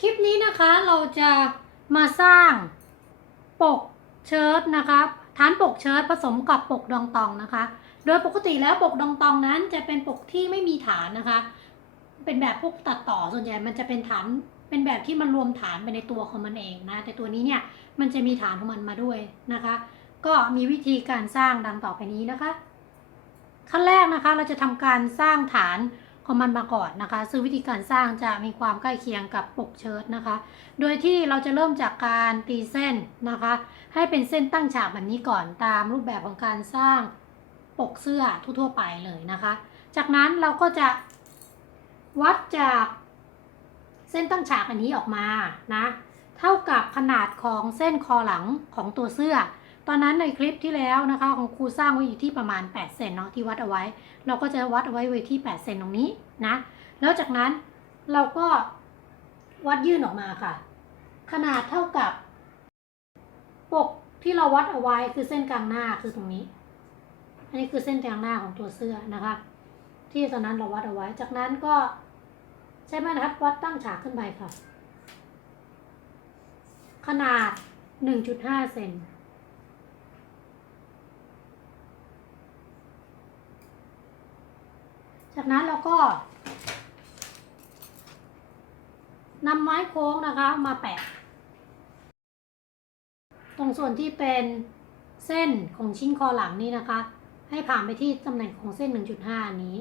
คลิปนี้นะคะเราจะมาสร้างปกเชิ้ตนะคะฐานปกเชิ้ตผสมกับปกดองตองนะคะ โดยปกติแล้วปกดองตองนั้นจะเป็นปกที่ไม่มีฐานนะคะ เป็นแบบพวกตัดต่อส่วนใหญ่มันจะเป็นฐานเป็นแบบที่มันรวมฐานไปในตัวของมันเองนะ แต่ตัวนี้เนี่ยมันจะมีฐานของมันมาด้วยนะคะ ก็มีวิธีการสร้างดังต่อไปนี้นะคะ ขั้นแรกนะคะเราจะทำการสร้างฐาน ของมันมาก่อนนะคะ ซึ่งวิธีการสร้างจะมีความใกล้เคียงกับปกเชิ้ตนะคะ โดยที่เราจะเริ่มจากการตีเส้นนะคะ ให้เป็นเส้นตั้งฉากแบบนี้ก่อนตามรูปแบบของการสร้างปกเสื้อทั่วๆไปเลยนะคะ จากนั้นเราก็จะวัดจากเส้นตั้งฉากอันนี้ออกมานะ เท่ากับขนาดของเส้นคอหลังของตัวเสื้อ ตอนนั้นในคลิปที่แล้วนะคะของครูสร้างไว้อยู่ที่ประมาณ8เซนเนาะที่วัดเอาไว้ เราก็จะวัดเอาไว้ไว้ที่8เซนตรงนี้นะ แล้วจากนั้นเราก็วัดยื่นออกมาค่ะ ขนาดเท่ากับ ปกที่เราวัดเอาไว้คือเส้นกลางหน้าคือตรงนี้ อันนี้คือเส้นกลางหน้าของตัวเสื้อนะคะ ที่ตอนนั้นเราวัดเอาไว้ จากนั้นก็ใช้ไม้บรรทัดวัดตั้งฉากขึ้นไปค่ะ ขนาด 1.5 เซน จากนั้นเราก็นำไม้โค้งนะคะมาแปะ ตรงส่วนที่เป็นเส้นของชิ้นคอหลังนี้นะคะ ให้ผ่านไปที่ตำแหน่งของเส้น 1.5 นี้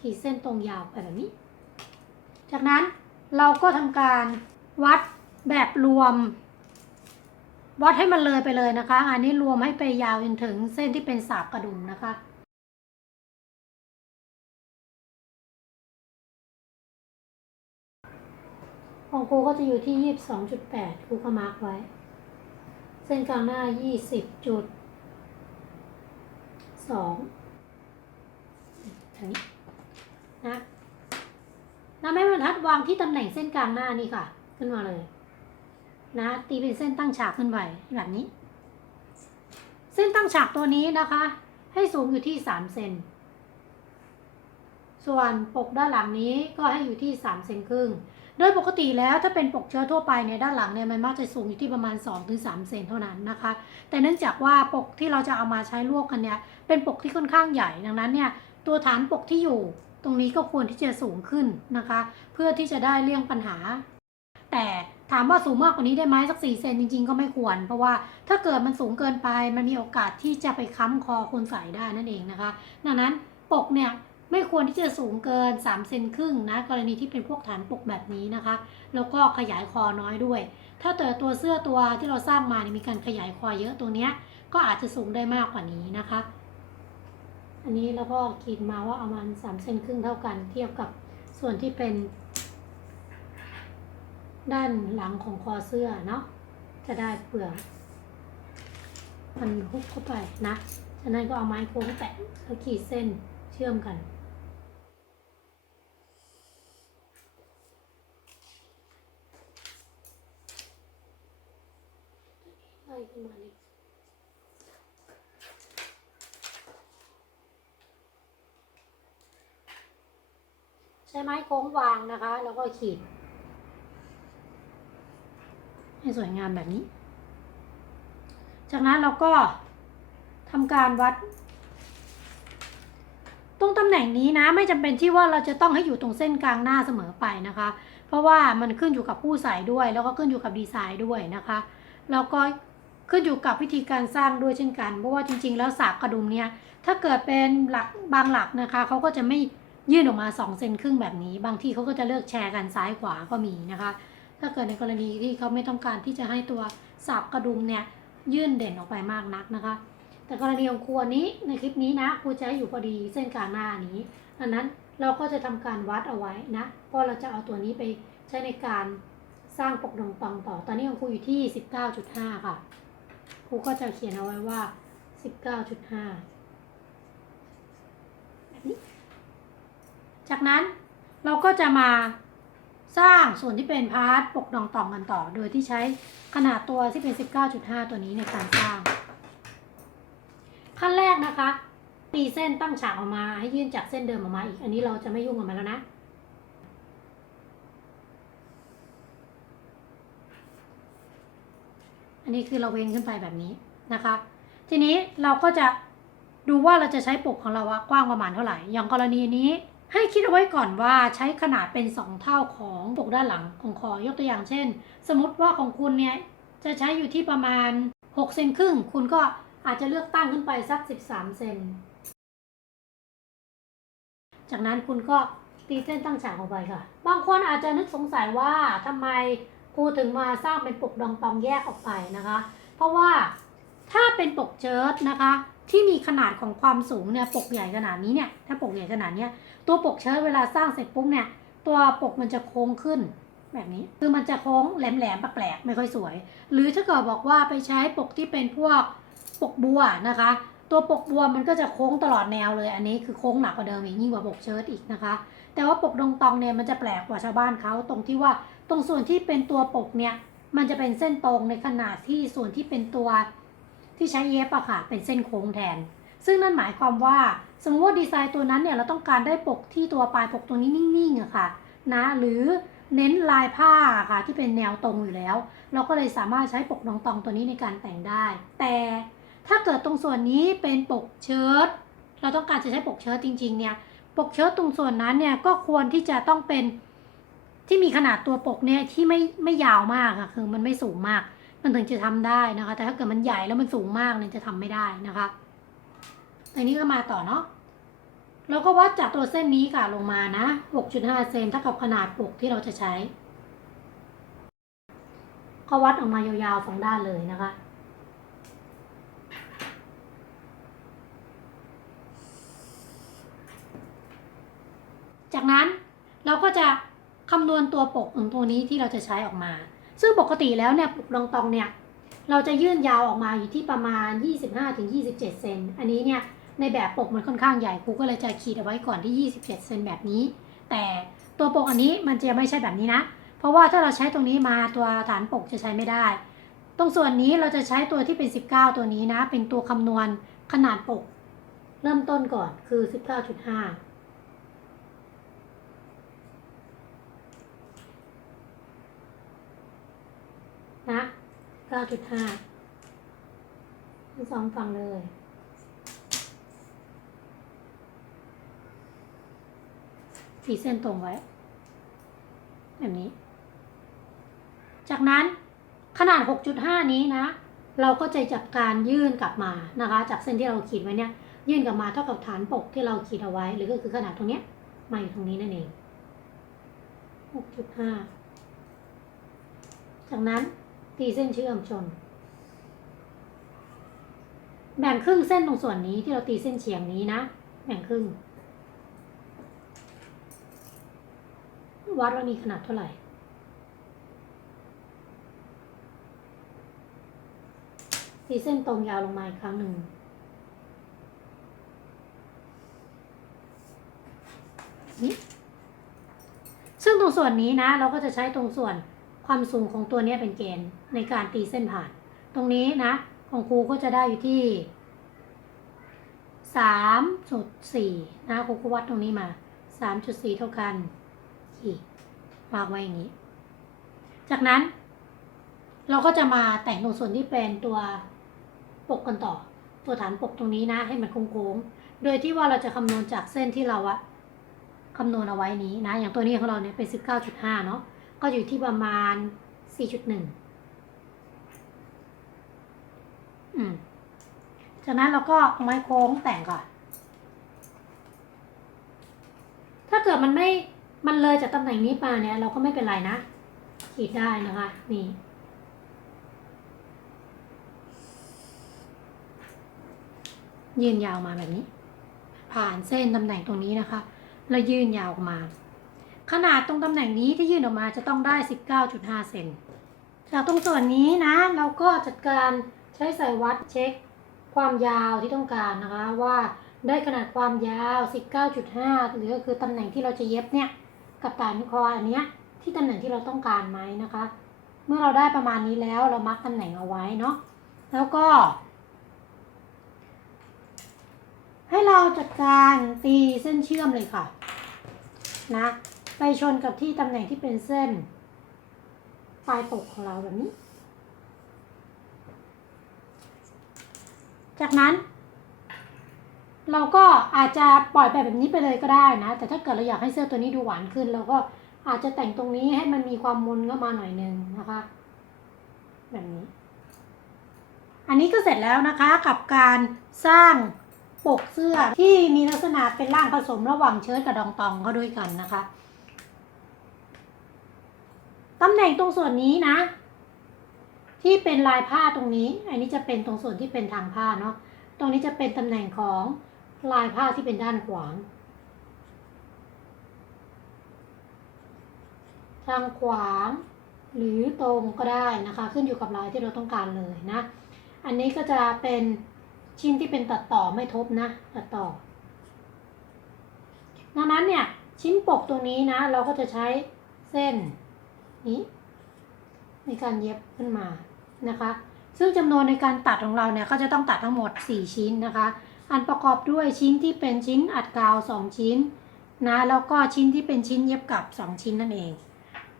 ขีดเส้นตรงยาวไปแบบนี้ จากนั้นเราก็ทำการวัดแบบรวม วัดให้มันเลยไปเลยนะคะ อันนี้รวมให้ไปยาวจนถึงเส้นที่เป็นสาบกระดุมนะคะ ครูก็จะอยู่ที่ยี่สิบสองจุดแปดครูก็มาร์กไว้ เส้นกลางหน้ายี่สิบจุดสองนี้นะนำไม้บรรทัดวางที่ตำแหน่งเส้นกลางหน้านี่ค่ะ ขึ้นมาเลย นะ ตีเป็นเส้นตั้งฉากขึ้นไปแบบนี้ เส้นตั้งฉากตัวนี้นะคะ ให้สูงอยู่ที่สามเซนส่วนปกด้านหลังนี้ก็ให้อยู่ที่3เซนครึ่ง โดยปกติแล้วถ้าเป็นปกเชื้อทั่วไปเนี่ยด้านหลังเนี่ยมันมักจะสูงอยู่ที่ประมาณ 2-3 เซนเท่านั้นนะคะ แต่เนื่องจากว่าปกที่เราจะเอามาใช้ลวกกันเนี่ยเป็นปกที่ค่อนข้างใหญ่ดังนั้นเนี่ยตัวฐานปกที่อยู่ตรงนี้ก็ควรที่จะสูงขึ้นนะคะ เพื่อที่จะได้เลี่ยงปัญหา แต่ถามว่าสูงมากกว่านี้ได้ไหมสักสี่เซนจริงๆ ก็ไม่ควร เพราะว่าถ้าเกิดมันสูงเกินไปมันมีโอกาสที่จะไปค้ำคอคนใส่ได้นั่นเองนะคะ ดังนั้นปกเนี่ย ไม่ควรที่จะสูงเกิน3เซนครึ่งนะกรณีที่เป็นพวกฐานปกแบบนี้นะคะ แล้วก็ขยายคอน้อยด้วย ถ้าเกิดตัวเสื้อตัวที่เราสร้างมาเนี่ยมีการขยายคอเยอะตัวเนี้ยก็อาจจะสูงได้มากกว่านี้นะคะ อันนี้เราก็ขีดมาว่าเอามันสามเซนครึ่งเท่ากัน เทียบกับส่วนที่เป็น ด้านหลังของคอเสื้อเนาะจะได้เปลือกมันฮุบเข้าไปนะฉะนั้นก็เอาไม้โค้งแตะแล้วขีดเส้นเชื่อมกัน ไล่ขึ้นมานี่ใช้ไม้โค้งวางนะคะ แล้วก็ขีด ให้สวยงามแบบนี้ จากนั้นเราก็ทำการวัด ตรงตำแหน่งนี้นะ ไม่จำเป็นที่ว่าเราจะต้องให้อยู่ตรงเส้นกลางหน้าเสมอไปนะคะ เพราะว่ามันขึ้นอยู่กับผู้ใส่ด้วย แล้วก็ขึ้นอยู่กับดีไซน์ด้วยนะคะ แล้วก็ขึ้นอยู่กับวิธีการสร้างด้วยเช่นกัน เพราะว่าจริง ๆ แล้วสากกระดุมเนี่ย ถ้าเกิดเป็นหลักบางหลักนะคะ เขาก็จะไม่ ยื่นออกมา2เซนครึ่งแบบนี้ บางที่เขาก็จะเลือกแชร์กันซ้ายขวาก็มีนะคะ ถ้าเกิดในกรณีที่เขาไม่ต้องการที่จะให้ตัวสับกระดุมเนี่ยยื่นเด่นออกไปมากนักนะคะ แต่กรณีของครัวนี้ในคลิปนี้นะครูจะให้อยู่พอดีเส้นกลางหน้านี้ดังนั้นเราก็จะทำการวัดเอาไว้นะเพราะเราจะเอาตัวนี้ไปใช้ในการสร้างปกดงตองต่อ ตอนนี้ของครูอยู่ที่ 19.5 ค่ะ ครูก็จะเขียนเอาไว้ว่า 19.5แบบนี้ จากนั้นเราก็จะมาสร้างส่วนที่เป็นพาร์ทปกดองต่องกันต่อ โดยที่ใช้ขนาดตัวที่เป็น 19.5 ตัวนี้ในการสร้าง ขั้นแรกนะคะตีเส้นตั้งฉากออกมาให้ยื่นจากเส้นเดิมออกมาอีก อันนี้เราจะไม่ยุ่งกับมันแล้วนะ อันนี้คือเราเว้นขึ้นไปแบบนี้นะคะ ทีนี้เราก็จะดูว่าเราจะใช้ปกของเราว่ากว้างประมาณเท่าไหร่ อย่างกรณีนี้ ให้คิดเอาไว้ก่อนว่าใช้ขนาดเป็น 2 เท่าของปกด้านหลังของคอยกตัวอย่างเช่น สมมติว่าของคุณเนี่ยจะใช้อยู่ที่ประมาณ6เซนครึ่ง คุณก็อาจจะเลือกตั้งขึ้นไปสัก 13 เซน จากนั้นคุณก็ตีเส้นตั้งฉากออกไปค่ะ บางคนอาจจะนึกสงสัยว่าทำไมครูถึงมาสร้างเป็นปกดองตองแยกออกไปนะคะ เพราะว่าถ้าเป็นปกเจิดนะคะ ที่มีขนาดของความสูงเนี่ยปกใหญ่ขนาดนี้เนี่ยถ้าปกใหญ่ขนาดเนี้ยตัวปกเชิ้ตเวลาสร้างเสร็จปุ๊บเนี่ยตัวปกมันจะโค้งขึ้นแบบนี้คือมันจะโค้งแหลมๆแปลกๆไม่ค่อยสวย หรือถ้าเกิดบอกว่าไปใช้ปกที่เป็นพวกปกบัวนะคะ ตัวปกบัวมันก็จะโค้งตลอดแนวเลยอันนี้คือโค้งหนักกว่าเดิมอีกยิ่งกว่าปกเชิ้ตอีกนะคะ แต่ว่าปกดงตองเนี่ยมันจะแปลกกว่าชาวบ้านเขาตรงที่ว่าตรงส่วนที่เป็นตัวปกเนี่ยมันจะเป็นเส้นตรงในขนาดที่ส่วนที่เป็นตัว ที่ใช้เย็บอะค่ะ เป็นเส้นโค้งแทน ซึ่งนั่นหมายความว่า สมมติว่าดีไซน์ตัวนั้นเนี่ยเราต้องการได้ปกที่ตัวปลายปกตรงนี้นิ่งๆอะค่ะนะหรือเน้นลายผ้าอะค่ะที่เป็นแนวตรงอยู่แล้ว เราก็เลยสามารถใช้ปกดองตองตัวนี้ในการแต่งได้ แต่ถ้าเกิดตรงส่วนนี้เป็นปกเชิ้ตเราต้องการจะใช้ปกเชิ้ตจริงๆเนี่ยปกเชิ้ตตรงส่วนนั้นเนี่ยก็ควรที่จะต้องเป็นที่มีขนาดตัวปกเนี่ยที่ไม่ไม่ยาวมากอะคือมันไม่สูงมาก มันถึงจะทำได้นะคะ แต่ถ้าเกิดมันใหญ่แล้วมันสูงมากเนี่ยจะทำไม่ได้นะคะอันนี้ก็มาต่อเนาะเราก็วัดจากตัวเส้นนี้ค่ะลงมานะ 6.5 เซนเท่ากับขนาดปกที่เราจะใช้ ก็วัดออกมายาวๆสองด้านเลยนะคะ จากนั้นเราก็จะคำนวณตัวปกของตัวนี้ที่เราจะใช้ออกมา ซึ่งปกติแล้วเนี่ยปกรองตองเนี่ยเราจะยื่นยาวออกมาอยู่ที่ประมาณ 25-27 เซน อันนี้เนี่ยในแบบปกมันค่อนข้างใหญ่ครูก็เลยจะขีดเอาไว้ก่อนที่ 27 เซนแบบนี้ แต่ตัวปกอันนี้มันจะไม่ใช่แบบนี้นะ เพราะว่าถ้าเราใช้ตรงนี้มาตัวฐานปกจะใช้ไม่ได้ ตรงส่วนนี้เราจะใช้ตัวที่เป็น 19 ตัวนี้นะ เป็นตัวคำนวณขนาดปก เริ่มต้นก่อนคือ 19.5 นะ9.5ทั้งสองฝั่งเลย ขีดเส้นตรงไว้ แบบนี้ จากนั้นขนาด 6.5 นี้นะ เราก็จะจับการยื่นกลับมานะคะ จากเส้นที่เราขีดไว้เนี่ย ยื่นกลับมาเท่ากับฐานปกที่เราขีดเอาไว้ หรือก็คือขนาดตรงเนี้ยมาอยู่ตรงนี้นั่นเอง 6.5 จากนั้น ตีเส้นเชื่อมชน แบ่งครึ่งเส้นตรงส่วนนี้ที่เราตีเส้นเฉียงนี้นะ แบ่งครึ่ง วัดว่ามีขนาดเท่าไหร่ตีเส้นตรงยาวลงมาอีกครั้งหนึ่ง ซึ่งตรงส่วนนี้นะ เราก็จะใช้ตรงส่วน ความสูงของตัวนี้เป็นเกณฑ์ในการตีเส้นผ่าน ตรงนี้นะ ของครูก็จะได้อยู่ที่สามจุดสี่นะครูก็วัดตรงนี้มาสามจุดสี่เท่ากันขีดวางไว้อย่างนี้ จากนั้น เราก็จะมาแต่งตรงส่วนที่เป็นตัวปกกันต่อ ตัวฐานปกตรงนี้นะ ให้มันโค้งๆ โดยที่ว่าเราจะคำนวณจากเส้นที่เราอะคำนวณเอาไว้นี้นะ อย่างตัวนี้ของเราเนี่ยเป็น19.5เนาะ ก็อยู่ที่ประมาณ 4.1อืม จากนั้นเราก็เอาไม้โค้งแต่งก่อน ถ้าเกิดมันไม่ มันเลยจากตำแหน่งนี้มาเนี่ย เราก็ไม่เป็นไรนะ ขีดได้นะคะ นี่ยืนยาวมาแบบนี้ ผ่านเส้นตำแหน่งตรงนี้นะคะ แล้วยืนยาวออกมา ขนาดตรงตำแหน่งนี้ที่ยื่นออกมาจะต้องได้ 19.5 เซนจากตรงส่วนนี้นะ เราก็จัดการใช้สายวัดเช็คความยาวที่ต้องการนะคะว่าได้ขนาดความยาว 19.5 หรือก็คือตำแหน่งที่เราจะเย็บเนี่ยกับฐานคออันเนี้ยที่ตำแหน่งที่เราต้องการไหมนะคะ เมื่อเราได้ประมาณนี้แล้วเรามักตำแหน่งเอาไว้เนาะแล้วก็ ให้เราจัดการตีเส้นเชื่อมเลยค่ะนะ ไปชนกับที่ตำแหน่งที่เป็นเส้น ปลายปกของเราแบบนี้ จากนั้น เราก็อาจจะปล่อยแบบแบบนี้ไปเลยก็ได้นะ แต่ถ้าเกิดเราอยากให้เสื้อตัวนี้ดูหวานขึ้น เราก็อาจจะแต่งตรงนี้ให้มันมีความมนเข้ามาหน่อยนึงนะคะ แบบนี้ อันนี้ก็เสร็จแล้วนะคะกับการสร้างปกเสื้อที่มีลักษณะเป็นร่างผสมระหว่างเชิ้ตกับดองตองเข้าด้วยกันนะคะ ตำแหน่งตรงส่วนนี้นะ ที่เป็นลายผ้าตรงนี้ อันนี้จะเป็นตรงส่วนที่เป็นทางผ้าเนาะ ตรงนี้จะเป็นตำแหน่งของลายผ้าที่เป็นด้านขวาง ทางขวางหรือตรงก็ได้นะคะ ขึ้นอยู่กับลายที่เราต้องการเลยนะ อันนี้ก็จะเป็นชิ้นที่เป็นตัดต่อไม่ทบนะ ตัดต่อ ดังนั้นเนี่ยชิ้นปกตัวนี้นะ เราก็จะใช้เส้น นี้ในการเย็บขึ้นมานะคะ ซึ่งจำนวนในการตัดของเราเนี่ยก็จะต้องตัดทั้งหมด 4 ชิ้นนะคะ อันประกอบด้วยชิ้นที่เป็นชิ้นอัดกาว 2 ชิ้นนะแล้วก็ชิ้นที่เป็นชิ้นเย็บกลับ 2 ชิ้นนั่นเอง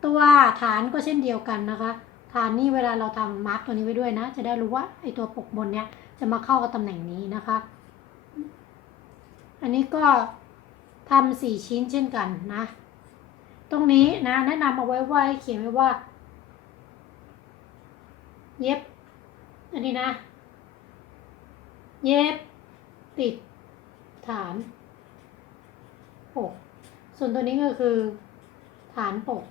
ตัวฐานก็เช่นเดียวกันนะคะ ฐานนี้เวลาเราทำมาร์กตัวนี้ไว้ด้วยนะ จะได้รู้ว่าไอตัวปกบนเนี่ยจะมาเข้ากับตำแหน่งนี้นะคะ อันนี้ก็ทำสี่ชิ้นเช่นกันนะ ตรงนี้นะ แนะนำเอาไว้ว่าเขียนไว้ว่า เย็บ อันนี้นะ เย็บ ติด ฐานปก ส่วนตัวนี้ก็คือ ฐานปก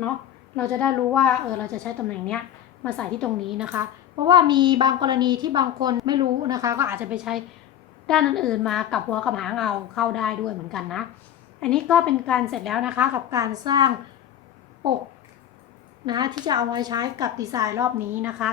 เนาะเราจะได้รู้ว่าเออเราจะใช้ตำแหน่งเนี้ยมาใส่ที่ตรงนี้นะคะ เพราะว่ามีบางกรณีที่บางคนไม่รู้นะคะ ก็อาจจะไปใช้ด้านอื่นๆมากับหัวกับหางเอาเข้าได้ด้วยเหมือนกันนะ อันนี้ก็เป็นการเสร็จแล้วนะคะกับการสร้างปกนะที่จะเอาไว้ใช้กับดีไซน์รอบนี้นะคะ